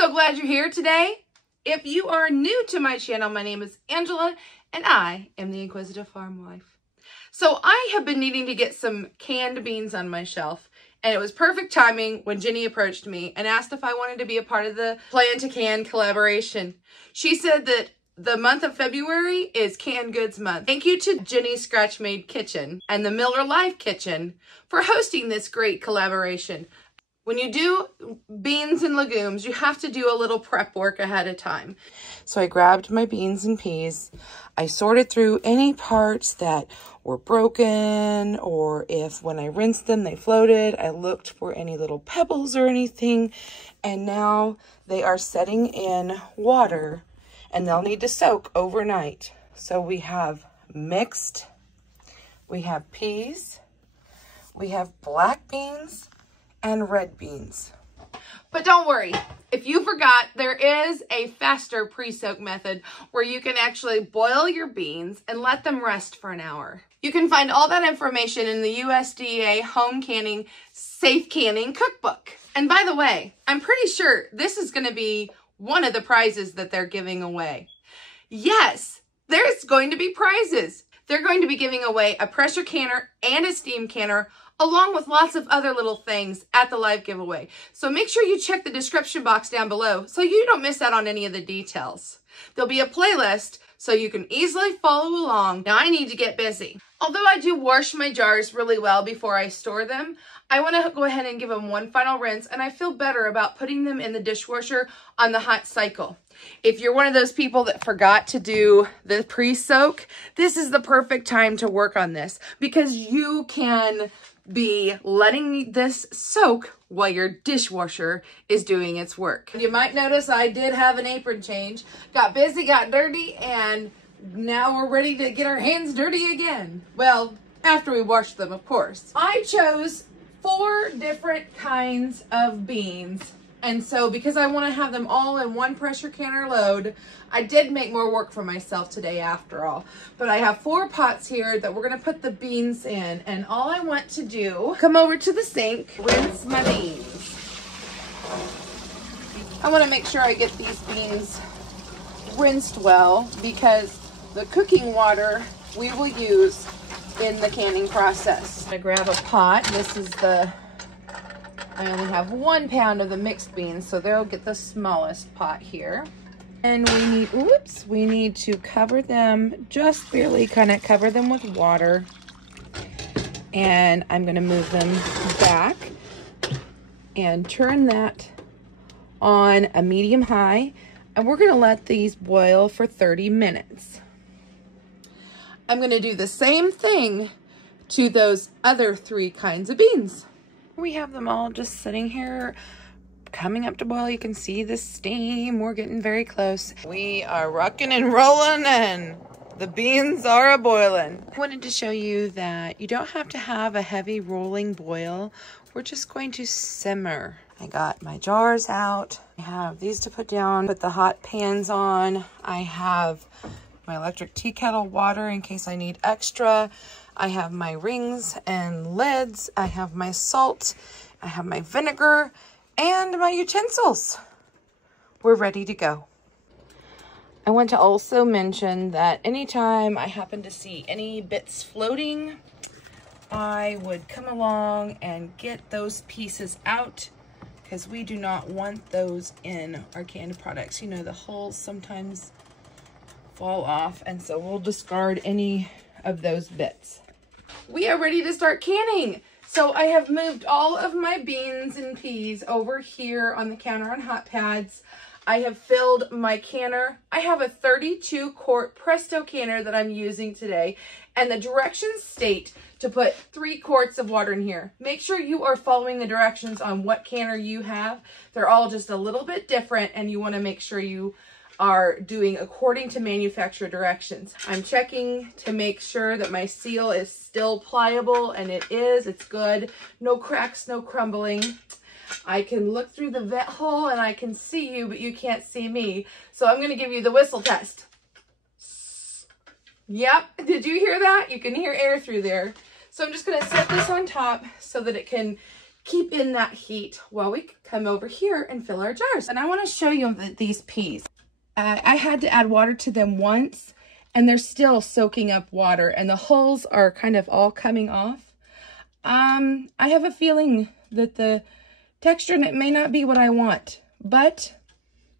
So glad you're here today. If you are new to my channel, my name is Angela and I am the Inquisitive Farmwife. So I have been needing to get some canned beans on my shelf, and it was perfect timing when Jenny approached me and asked if I wanted to be a part of the Plan to Can collaboration. She said that the month of February is canned goods month. Thank you to Jenny's Scratch Made Kitchen and the Miller Life Kitchen for hosting this great collaboration. When you do beans and legumes, you have to do a little prep work ahead of time. So I grabbed my beans and peas. I sorted through any parts that were broken, or if when I rinsed them they floated. I looked for any little pebbles or anything, and now they are setting in water and they'll need to soak overnight. So we have mixed, we have peas, we have black beans, and red beans. But don't worry, if you forgot, there is a faster pre-soak method where you can actually boil your beans and let them rest for an hour. You can find all that information in the USDA Home Canning Safe Canning Cookbook. And by the way, I'm pretty sure this is going to be one of the prizes that they're giving away. Yes, there's going to be prizes. They're going to be giving away a pressure canner and a steam canner, along with lots of other little things at the live giveaway. So make sure you check the description box down below so you don't miss out on any of the details. There'll be a playlist so you can easily follow along. Now I need to get busy. Although I do wash my jars really well before I store them, I want to go ahead and give them one final rinse, and I feel better about putting them in the dishwasher on the hot cycle. If you're one of those people that forgot to do the pre-soak, this is the perfect time to work on this, because you can be letting this soak while your dishwasher is doing its work. You might notice I did have an apron change. Got busy, got dirty, and now we're ready to get our hands dirty again. Well, after we wash them, of course. I chose 4 different kinds of beans. And so because I want to have them all in one pressure canner load, I did make more work for myself today after all. But I have 4 pots here that we're going to put the beans in. And all I want to do, come over to the sink, rinse my beans. I want to make sure I get these beans rinsed well, because the cooking water we will use in the canning process. I'm going to grab a pot. This is I only have 1 pound of the mixed beans, so they'll get the smallest pot here. And we need to cover them, just barely kind of cover them with water. And I'm going to move them back and turn that on a medium high. And we're going to let these boil for 30 minutes. I'm going to do the same thing to those other 3 kinds of beans. We have them all just sitting here coming up to boil. You can see the steam. We're getting very close. We are rocking and rolling, and the beans are a-boiling. I wanted to show you that you don't have to have a heavy rolling boil. We're just going to simmer. I got my jars out. I have these to put down, put the hot pans on. I have my electric tea kettle water in case I need extra. I have my rings and lids. I have my salt. I have my vinegar and my utensils. We're ready to go. I want to also mention that anytime I happen to see any bits floating, I would come along and get those pieces out, because we do not want those in our canned products. You know, the hulls sometimes fall off, and so we'll discard any of those bits. We are ready to start canning. So I have moved all of my beans and peas over here on the counter on hot pads. I have filled my canner. I have a 32 quart Presto canner that I'm using today, and the directions state to put 3 quarts of water in here. Make sure you are following the directions on what canner you have. They're all just a little bit different, and you want to make sure you are doing according to manufacturer directions. I'm checking to make sure that my seal is still pliable, and it is. It's good. No cracks, no crumbling. I can look through the vent hole and I can see you, but you can't see me. So I'm going to give you the whistle test. Yep, did you hear that? You can hear air through there. So I'm just going to set this on top so that it can keep in that heat while we come over here and fill our jars. And I want to show you these peas. I had to add water to them once, and they're still soaking up water, and the hulls are kind of all coming off. I have a feeling that the texture in it may not be what I want, but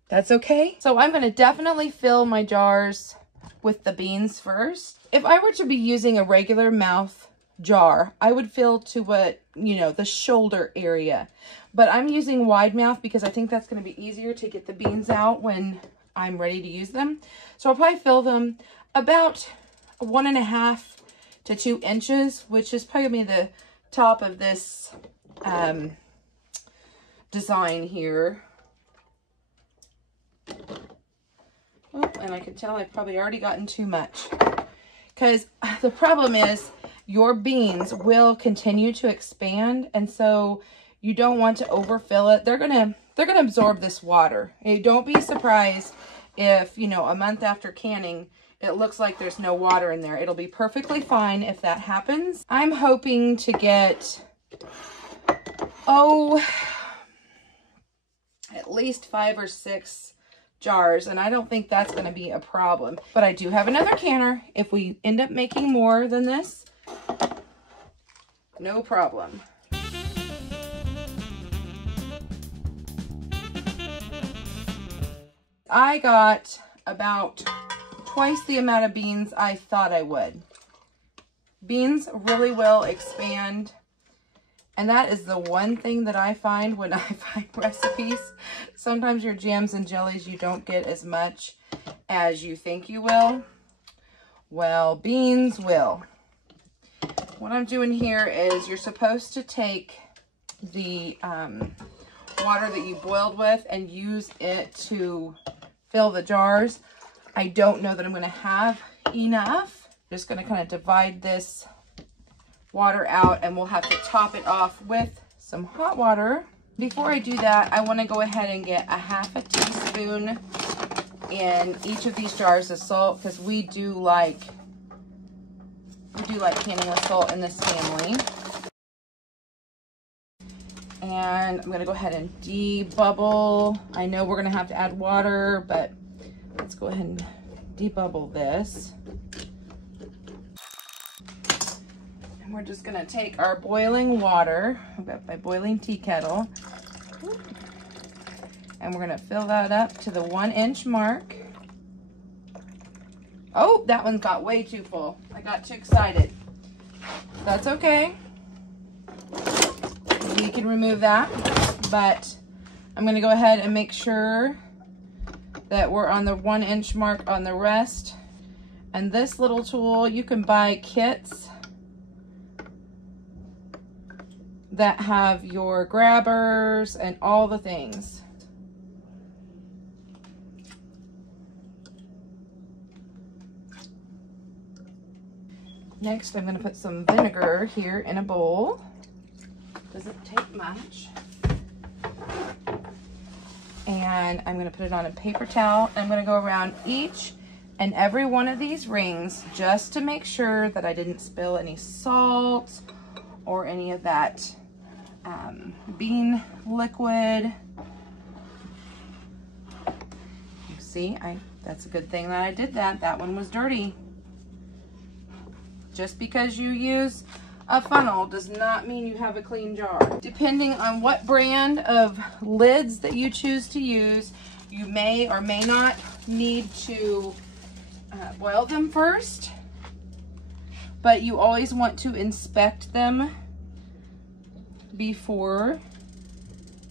that's okay. So I'm going to definitely fill my jars with the beans first. If I were to be using a regular mouth jar, I would fill to what, you know, the shoulder area. But I'm using wide mouth because I think that's going to be easier to get the beans out when I'm ready to use them. So I'll probably fill them about 1.5 to 2 inches, which is probably the top of this design here. Oh, and I can tell I've probably already gotten too much, because the problem is your beans will continue to expand, and so you don't want to overfill it. They're gonna absorb this water. And don't be surprised if, you know, a month after canning, it looks like there's no water in there. It'll be perfectly fine if that happens. I'm hoping to get, at least 5 or 6 jars, and I don't think that's going to be a problem. But I do have another canner. If we end up making more than this, no problem. I got about twice the amount of beans I thought I would. Beans really will expand, and that is the one thing that I find when I find recipes. Sometimes your jams and jellies, you don't get as much as you think you will. Well, beans will. What I'm doing here is you're supposed to take the water that you boiled with and use it to fill the jars. I don't know that I'm going to have enough. Just going to kind of divide this water out, and we'll have to top it off with some hot water. Before I do that, I want to go ahead and get 1/2 teaspoon in each of these jars of salt, because we do like canning with salt in this family. And I'm going to go ahead and debubble. I know we're going to have to add water, but let's go ahead and debubble this. And we're just going to take our boiling water. I've got my boiling tea kettle. And we're going to fill that up to the 1-inch mark. Oh, that one got way too full. I got too excited. That's okay. We can remove that, but I'm going to go ahead and make sure that we're on the 1-inch mark on the rest. And this little tool, you can buy kits that have your grabbers and all the things. Next, I'm going to put some vinegar here in a bowl. Doesn't take much. And I'm going to put it on a paper towel. I'm going to go around each and every one of these rings just to make sure that I didn't spill any salt or any of that bean liquid. You see, that's a good thing that I did that. That one was dirty. Just because you use a funnel does not mean you have a clean jar. Depending on what brand of lids that you choose to use, you may or may not need to boil them first, but you always want to inspect them before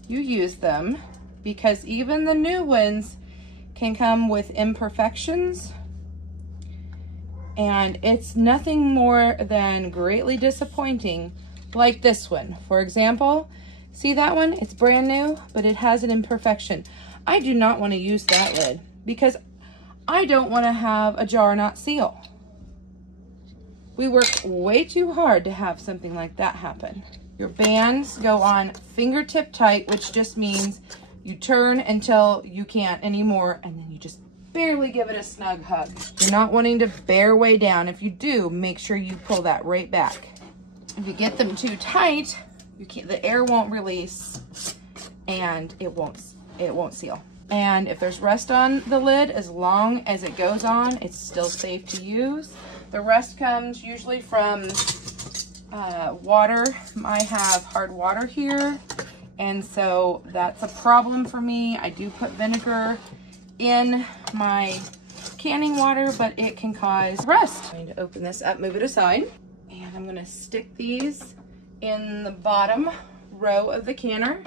you use them, because even the new ones can come with imperfections. And it's nothing more than greatly disappointing, like this one. For example, see that one? It's brand new, but it has an imperfection. I do not want to use that lid because I don't want to have a jar not seal. We worked way too hard to have something like that happen. Your bands go on fingertip tight, which just means you turn until you can't anymore, and then you just barely give it a snug hug. You're not wanting to bear way down. If you do, make sure you pull that right back. If you get them too tight, the air won't release and it won't seal. And if there's rust on the lid, as long as it goes on, it's still safe to use. The rust comes usually from water. I have hard water here, and so that's a problem for me. I do put vinegar in my canning water, but it can cause rust. I'm going to open this up, move it aside, and I'm going to stick these in the bottom row of the canner.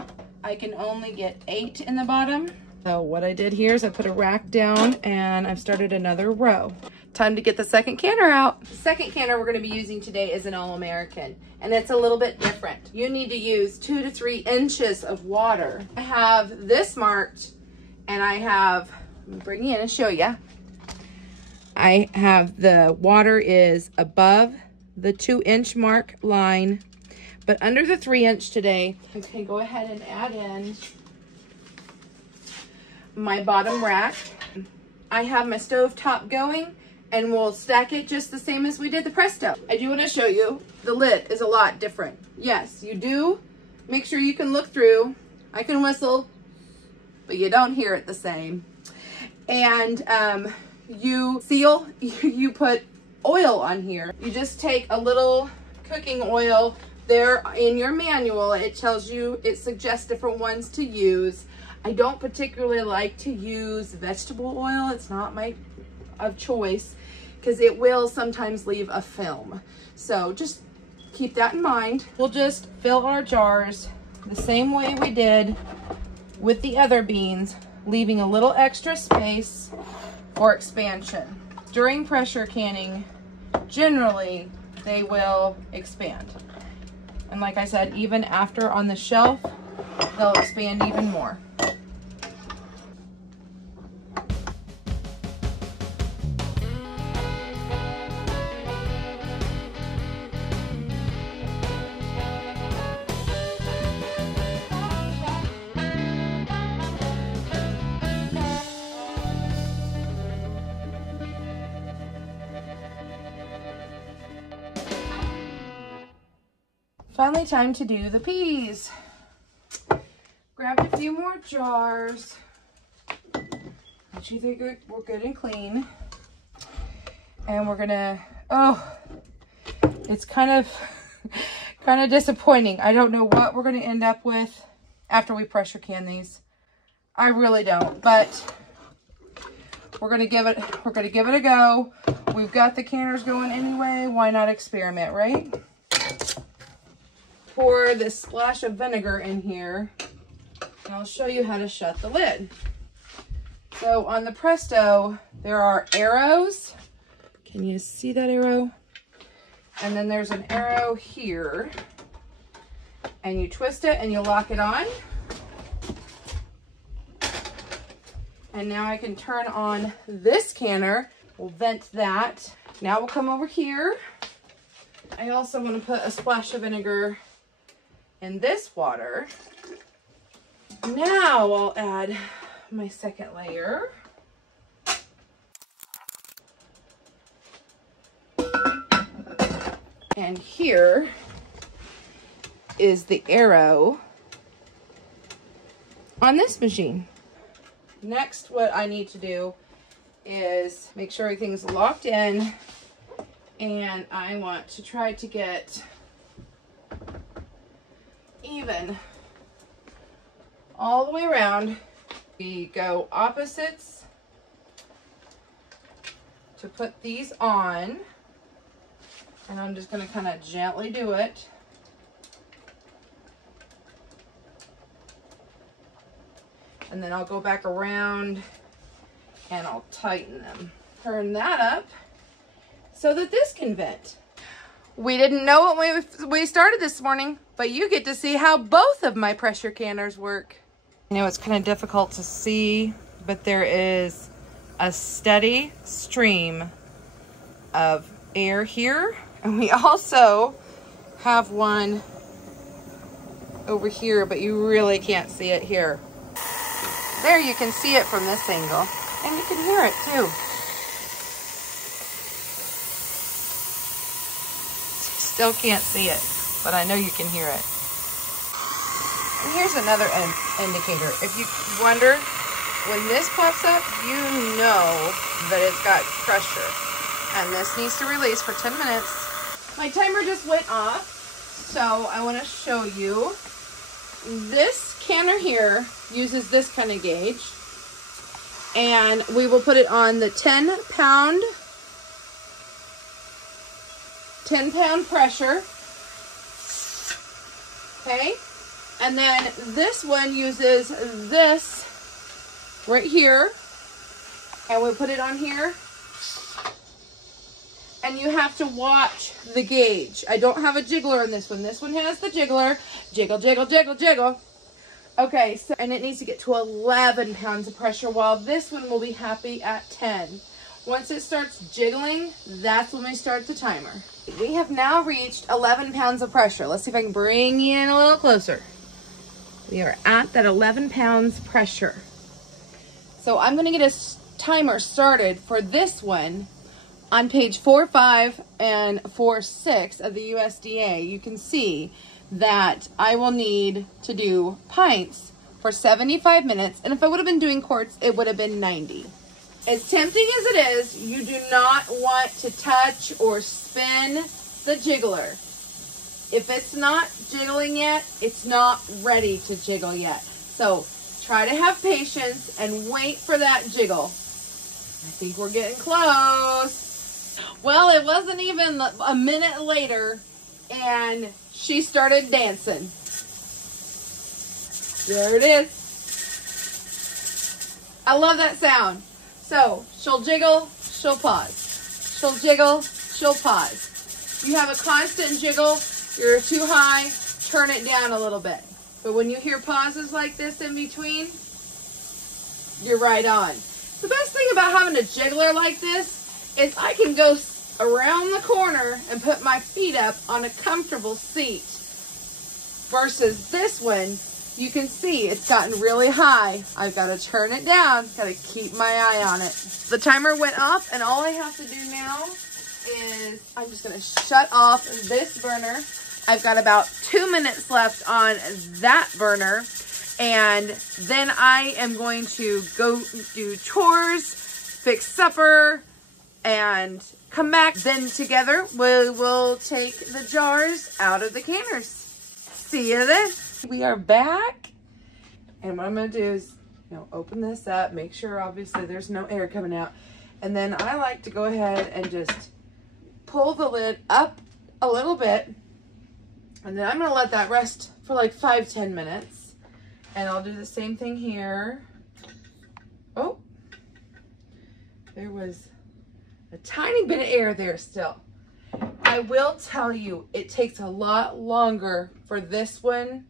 I can only get 8 in the bottom. So what I did here is I put a rack down and I've started another row. Time to get the second canner out. The second canner we're going to be using today is an All-American, and it's a little bit different. You need to use 2 to 3 inches of water. I have this marked, and I have, I'm bringing in and show you. I have the water is above the 2-inch mark line, but under the 3-inch today. Okay, go ahead and add in my bottom rack. I have my stove top going, and we'll stack it just the same as we did the Presto. I do want to show you the lid is a lot different. Yes, you do. Make sure you can look through. I can whistle, but you don't hear it the same. And you seal, you put oil on here. You just take a little cooking oil. There in your manual, it tells you, it suggests different ones to use. I don't particularly like to use vegetable oil. It's not my of choice because it will sometimes leave a film. So just keep that in mind. We'll just fill our jars the same way we did with the other beans, leaving a little extra space for expansion. During pressure canning, generally they will expand. And like I said, even after on the shelf, they'll expand even more. Finally, time to do the peas. Grabbed a few more jars. Make sure we're good and clean. And we're gonna, oh, it's kind of disappointing. I don't know what we're gonna end up with after we pressure can these. I really don't, but we're gonna give it a go. We've got the canners going anyway. Why not experiment, right? Pour this splash of vinegar in here, and I'll show you how to shut the lid. So on the Presto, there are arrows. Can you see that arrow? And then there's an arrow here, and you twist it and you lock it on. And now I can turn on this canner. We'll vent that. Now we'll come over here. I also want to put a splash of vinegar in this water. Now I'll add my second layer. And here is the arrow on this machine. Next, what I need to do is make sure everything's locked in, and I want to try to get even all the way around. We go opposites to put these on, and I'm just going to kind of gently do it. And then I'll go back around and I'll tighten them. Turn that up so that this can vent. We didn't know when we started this morning, but you get to see how both of my pressure canners work. You know, it's kind of difficult to see, but there is a steady stream of air here. And we also have one over here, but you really can't see it here. There, you can see it from this angle, and you can hear it too. Still can't see it, but I know you can hear it. And here's another indicator. If you wonder, when this pops up, you know that it's got pressure. And this needs to release for 10 minutes. My timer just went off, so I want to show you. This canner here uses this kind of gauge. And we will put it on the 10 pound pressure. Okay. And then this one uses this right here. And we'll put it on here. And you have to watch the gauge. I don't have a jiggler in this one. This one has the jiggler. Jiggle, jiggle, jiggle, jiggle. Okay, so, and it needs to get to 11 pounds of pressure, while this one will be happy at 10. Once it starts jiggling, that's when we start the timer. We have now reached 11 pounds of pressure. Let's see if I can bring you in a little closer. We are at that 11 pounds pressure. So I'm going to get a timer started for this one on page 4.5 and 4.6 of the USDA. You can see that I will need to do pints for 75 minutes. And if I would have been doing quarts, it would have been 90. As tempting as it is, you do not want to touch or spin the jiggler. If it's not jiggling yet, it's not ready to jiggle yet. So try to have patience and wait for that jiggle. I think we're getting close. Well, it wasn't even a minute later and she started dancing. There it is. I love that sound. So she'll jiggle, she'll pause. She'll jiggle, she'll pause. You have a constant jiggle. You're too high, turn it down a little bit. But when you hear pauses like this in between, you're right on. The best thing about having a jiggler like this is I can go around the corner and put my feet up on a comfortable seat. Versus this one, you can see it's gotten really high. I've got to turn it down, got to keep my eye on it. The timer went off and all I have to do now is I'm just going to shut off this burner. I've got about 2 minutes left on that burner. And then I am going to go do chores, fix supper, and come back. Then together we will take the jars out of the canners. See you then. We are back. And what I'm going to do is, open this up, make sure obviously there's no air coming out. And then I like to go ahead and just pull the lid up a little bit. And then I'm going to let that rest for like 5-10 minutes. And I'll do the same thing here. Oh, there was a tiny bit of air there still. I will tell you, it takes a lot longer for this one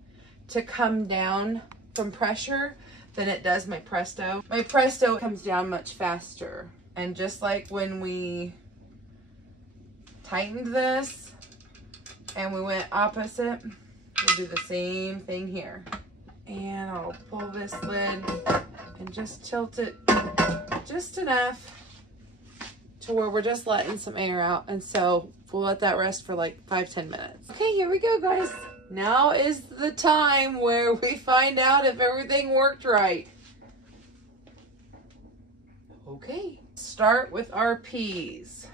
to come down from pressure than it does my Presto. My Presto comes down much faster. And just like when we tightened this and we went opposite, we'll do the same thing here. And I'll pull this lid and just tilt it just enough to where we're just letting some air out. And so we'll let that rest for like 5-10 minutes. Okay, here we go, guys. Now is the time where we find out if everything worked right. Okay, start with our peas.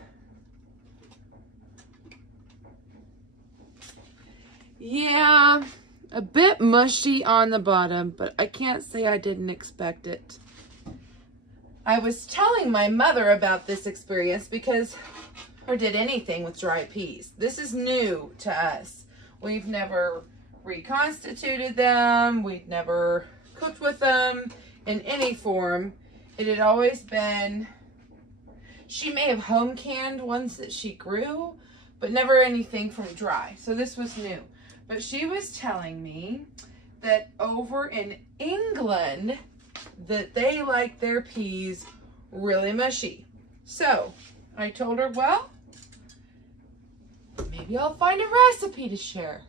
Yeah, a bit mushy on the bottom, but I can't say I didn't expect it. I was telling my mother about this experience because I never did anything with dry peas. This is new to us. We've never reconstituted them. We'd never cooked with them in any form. It had always been, she may have home canned ones that she grew, but never anything from dry. So this was new. But she was telling me that over in England, that they like their peas really mushy. So I told her, well, maybe I'll find a recipe to share.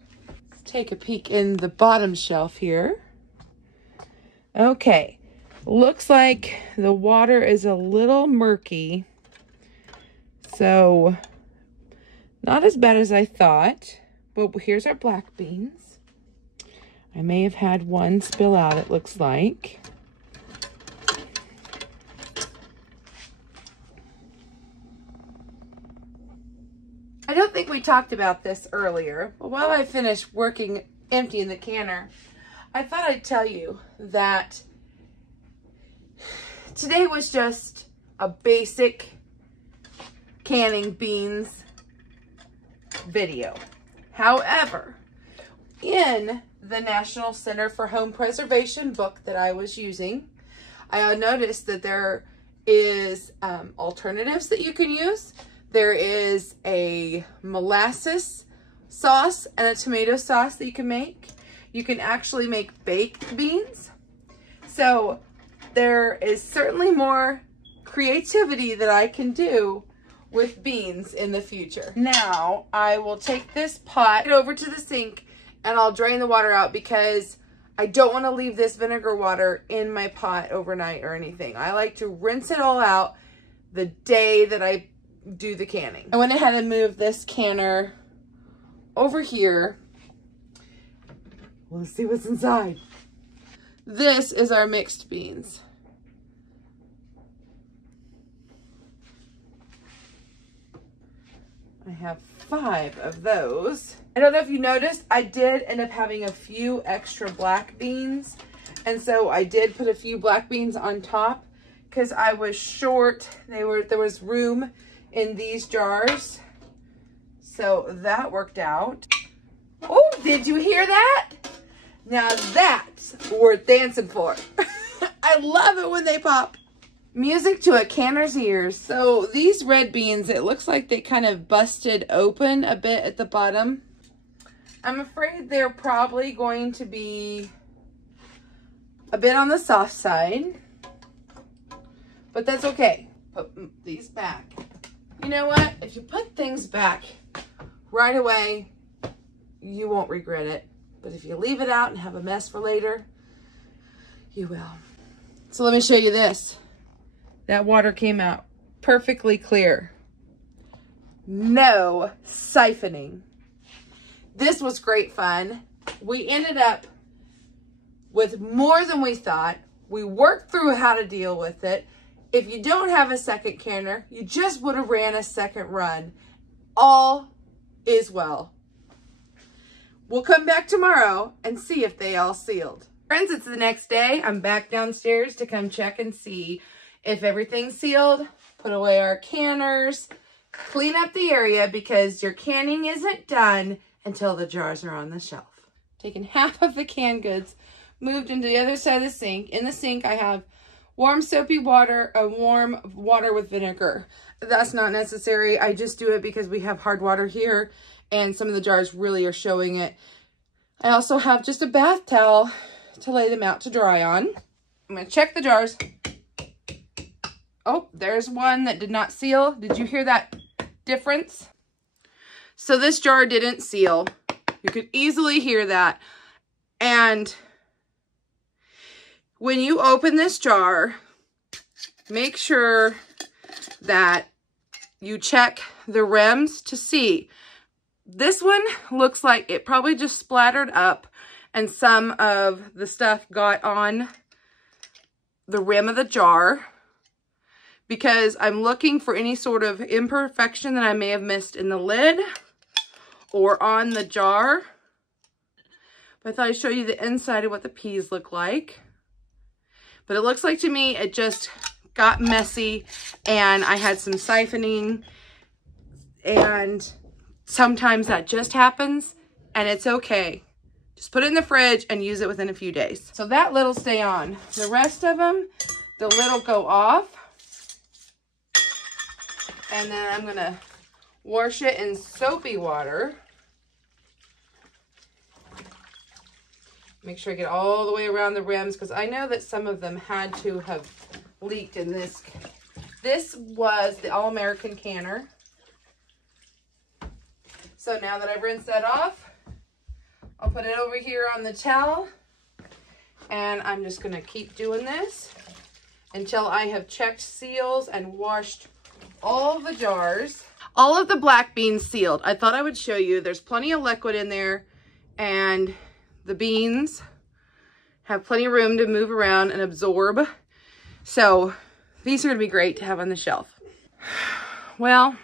Let's take a peek in the bottom shelf here. Okay, looks like the water is a little murky. So not as bad as I thought. Well, here's our black beans. I may have had one spill out, it looks like. I don't think we talked about this earlier, but while I finished emptying the canner, I thought I'd tell you that today was just a basic canning beans video. However, in the National Center for Home Preservation book that I was using, I noticed that there is alternatives that you can use. There is a molasses sauce and a tomato sauce that you can make. You can actually make baked beans. So there is certainly more creativity that I can do with beans in the future. Now I will take this pot over to the sink and I'll drain the water out because I don't want to leave this vinegar water in my pot overnight or anything. I like to rinse it all out the day that I do the canning. I went ahead and moved this canner over here. Let's see what's inside. This is our mixed beans. I have 5 of those. I don't know if you noticed, I did end up having a few extra black beans. And so I did put a few black beans on top because I was short. There was room in these jars. So that worked out. Oh, did you hear that? Now that's worth dancing for. I love it when they pop. Music to a canner's ears. So these red beans, it looks like they kind of busted open a bit at the bottom. I'm afraid they're probably going to be a bit on the soft side, but that's okay. Put these back. You know what? If you put things back right away, you won't regret it. But if you leave it out and have a mess for later, you will. So let me show you this. That water came out perfectly clear. No siphoning. This was great fun. We ended up with more than we thought. We worked through how to deal with it. If you don't have a second canner, you just would have ran a second run. All is well. We'll come back tomorrow and see if they all sealed. Friends, it's the next day. I'm back downstairs to come check and see if everything's sealed, put away our canners, clean up the area because your canning isn't done until the jars are on the shelf. Taking half of the canned goods, moved into the other side of the sink. In the sink, I have warm soapy water, warm water with vinegar. That's not necessary. I just do it because we have hard water here and some of the jars really are showing it. I also have just a bath towel to lay them out to dry on. I'm going to check the jars. Oh, there's one that did not seal. Did you hear that difference? So this jar didn't seal. You could easily hear that. And when you open this jar, make sure that you check the rims to see. This one looks like it probably just splattered up and some of the stuff got on the rim of the jar, because I'm looking for any sort of imperfection that I may have missed in the lid or on the jar. But I thought I'd show you the inside of what the peas look like. But it looks like to me it just got messy and I had some siphoning, and sometimes that just happens and it's okay. Just put it in the fridge and use it within a few days. So that lid will stay on. The rest of them, the lid will go off. And then I'm gonna wash it in soapy water. Make sure I get all the way around the rims, because I know that some of them had to have leaked in this. This was the All-American canner. So now that I've rinsed that off, I'll put it over here on the towel, and I'm just gonna keep doing this until I have checked seals and washed all the jars. All of the black beans sealed. I thought I would show you. There's plenty of liquid in there, and the beans have plenty of room to move around and absorb. So these are gonna be great to have on the shelf. Well,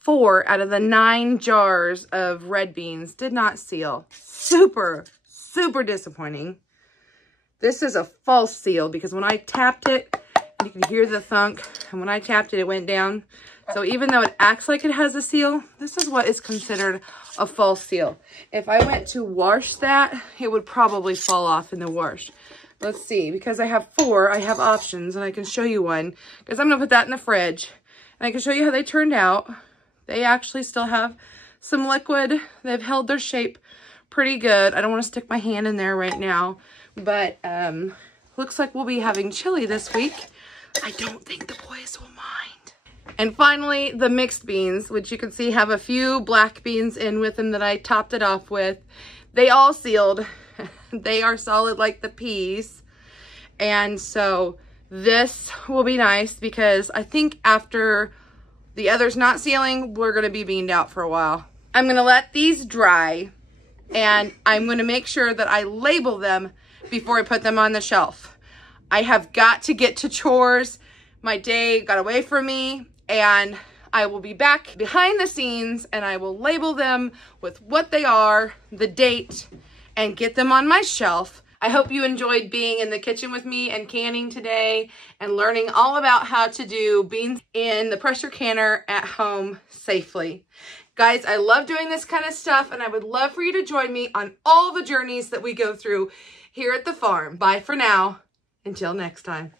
4 out of the 9 jars of red beans did not seal. Super, super disappointing. This is a false seal because when I tapped it, you can hear the thunk, and when I tapped it, it went down. So even though it acts like it has a seal, this is what is considered a false seal. If I went to wash that, it would probably fall off in the wash. Let's see, because I have 4, I have options, and I can show you one, because I'm going to put that in the fridge, and I can show you how they turned out. They actually still have some liquid. They've held their shape pretty good. I don't want to stick my hand in there right now, but looks like we'll be having chili this week. I don't think the boys will mind. And finally, the mixed beans, which you can see have a few black beans in with them that I topped it off with. They all sealed. They are solid like the peas. And so this will be nice because I think after the others not sealing, we're going to be beaned out for a while. I'm going to let these dry, and I'm going to make sure that I label them before I put them on the shelf. I have got to get to chores. My day got away from me, and I will be back behind the scenes, and I will label them with what they are, the date, and get them on my shelf. I hope you enjoyed being in the kitchen with me and canning today and learning all about how to do beans in the pressure canner at home safely. Guys, I love doing this kind of stuff, and I would love for you to join me on all the journeys that we go through here at the farm. Bye for now. Until next time.